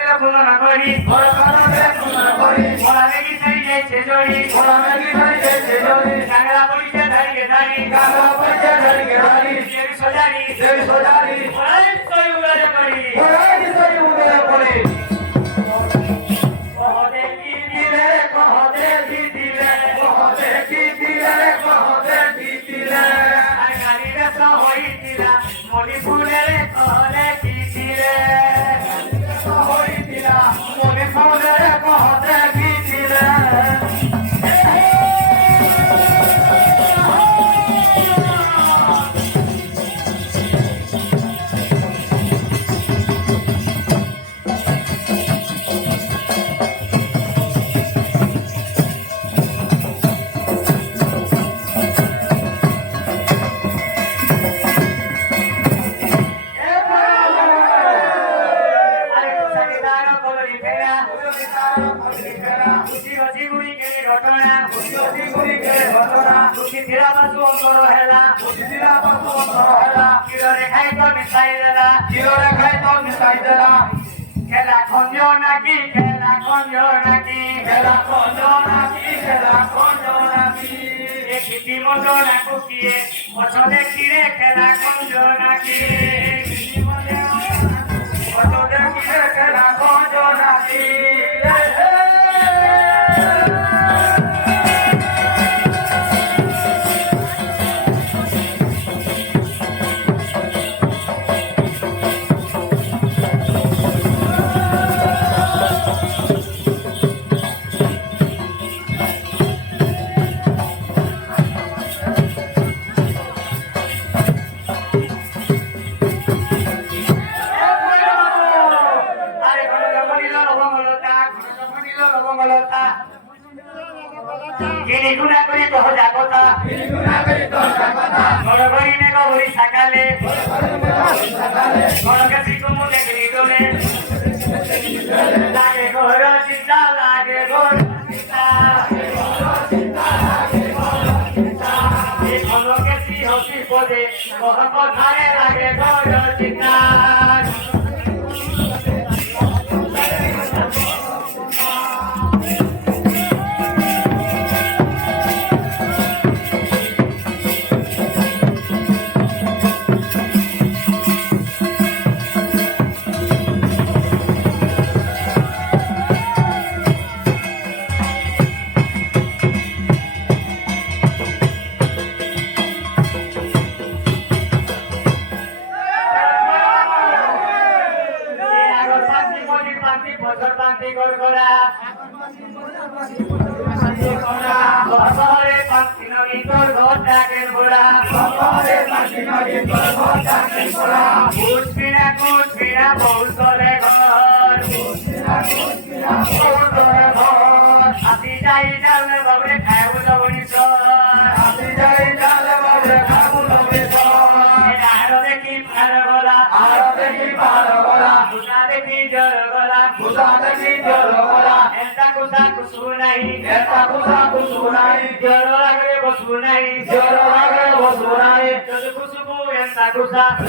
দিলে ফুলনা করি মোরা মেঘি ধরি যাইছে জড়ি কাংড়া পড়িছে ধরিকে ধরি দেবী সোজারি মোরাই সই উড়ালে করি মণিপুরের কলে কিছিলে মণিপুরের কলে কিছিলে খেলা খঞ্জ নাকি মন্দ না কুকিয়ে পছন্দে কিরে খেলা খঞ্জ নাকি খেলা খঞ্জ নাকি সকালে লাগে ঘর চিন্তা লাগে ঘর হসি পদে কথায় লাগে ঘর চিন্তা Kusa,